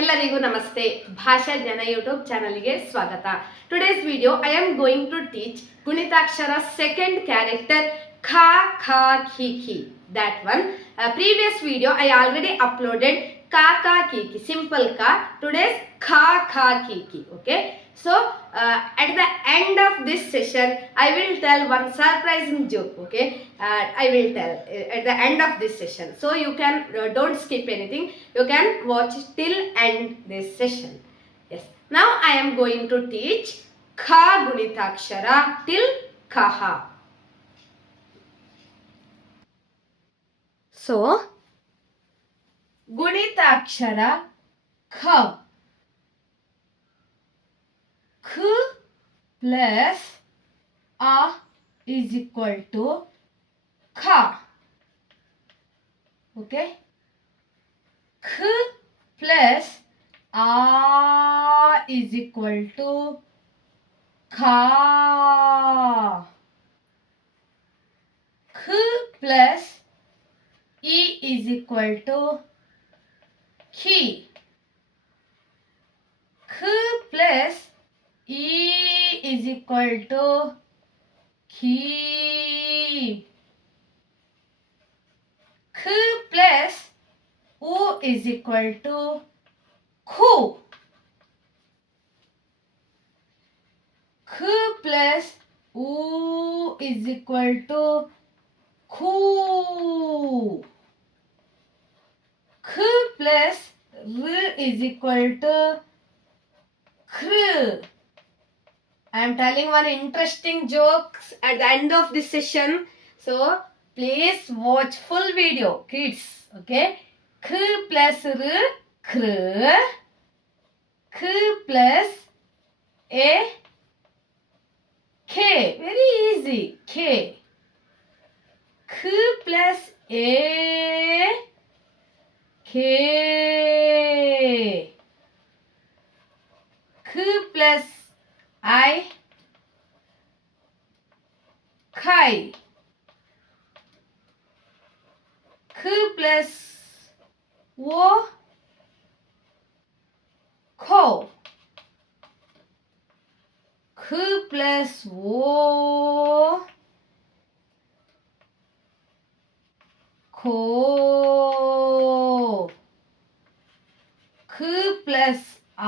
ಎಲ್ಲರಿಗೂ ನಮಸ್ತೆ. ಭಾಷಾ ಜ್ಞಾನ ಯೂಟ್ಯೂಬ್ ಚಾನಲ್ಗೆ ಸ್ವಾಗತ. Today's video I am going to teach ಗುಣಿತಾಕ್ಷರ ಸೆಕೆಂಡ್ ಕ್ಯಾರೆಕ್ಟರ್ ಖ ಖ ಖಿ ಖಿ. That one previous video I already uploaded ka ka ki ki, simple ka. Today's kha kha ki ki. Okay, so at the end of this session I will tell one surprising joke. Okay, I will tell at the end of this session, so you can don't skip anything, you can watch till end this session. Yes, now I am going to teach kha gunitakshara till kaha. So ಗುಣಿತಾಕ್ಷರ ಖ plus ಅ is equal to ಖ. Okay, ಖ plus ಆ is equal to ಖ. ಖ plus ಇ is equal to ಖಿ. ಖ ಪ್ಲಸ್ ಇ ಈಸ್ ಈಕ್ವಲ್ ಟು ಖಿ. ಖ ಪ್ಲಸ್ ಉ ಈಸ್ ಈಕ್ವಲ್ ಟು ಖು. ಖ ಪ್ಲಸ್ ಉ ಈಸ್ ಈಕ್ವಲ್ ಟು ಖೂ. ಖ plus r is equal to kr. I am telling one interesting jokes at the end of this session, so please watch full video, kids. Okay, k plus r kr. K plus a k, very easy, k. K plus a K. K plus I kai. K plus wo ko. K plus wo ko. K plus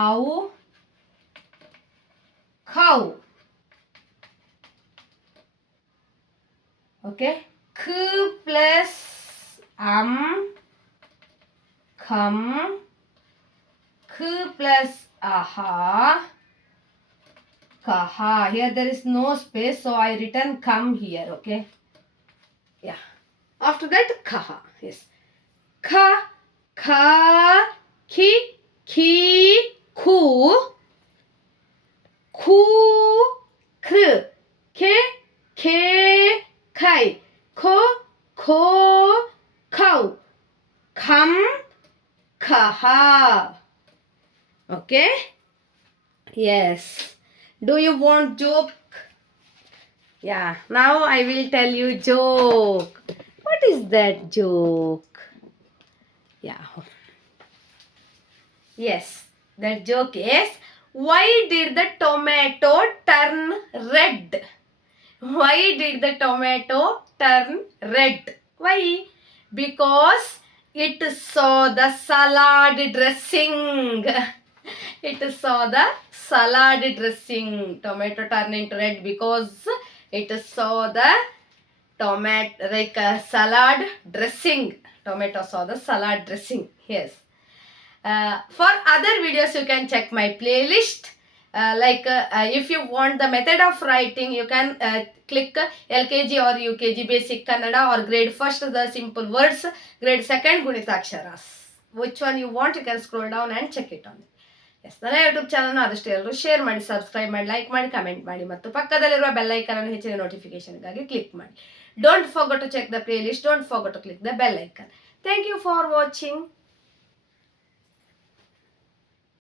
au cow. Okay, K plus come. K plus aha kaha. Here there is no space, so I written come here. Okay, yeah, after that kaha. Yes, kha kha ki ki khu. Khu kr ke ke kai. Ko ko cow. Kham khaha. Okay, yes. Do you want joke? Yeah, now I will tell you joke. What is that joke? Yeah, yes, that joke is, why did the tomato turn red? Why did the tomato turn red? Why? Because it saw the salad dressing. It saw the salad dressing. Tomato turned into red because it saw the tomato, like salad dressing. Tomato saw the salad dressing. Yes. For other videos you can check my playlist. If you want the method of writing, you can click LKG or UKG basic Kannada, or grade 1st the simple words, grade 2nd Gunitaksharas. Which one you want, you can scroll down and check it on. Yes, ನನ್ನ YouTube ಚಾನಲ್ನ ಆದಷ್ಟು ಎಲ್ಲರೂ share ಮಾಡಿ, subscribe ಮಾಡಿ, like ಮಾಡಿ, comment ಮಾಡಿ, ಮತ್ತು ಪಕ್ಕದಲ್ಲಿರುವ ಬೆಲ್ ಐಕಾನ್ ಅನ್ನು ಹೆಚ್ಚಿನ ನೋಟಿಫಿಕೇಶನ್ಗಾಗಿ ಕ್ಲಿಕ್ ಮಾಡಿ. Don't forget to check the playlist, don't forget to click the bell icon. Thank you for watching.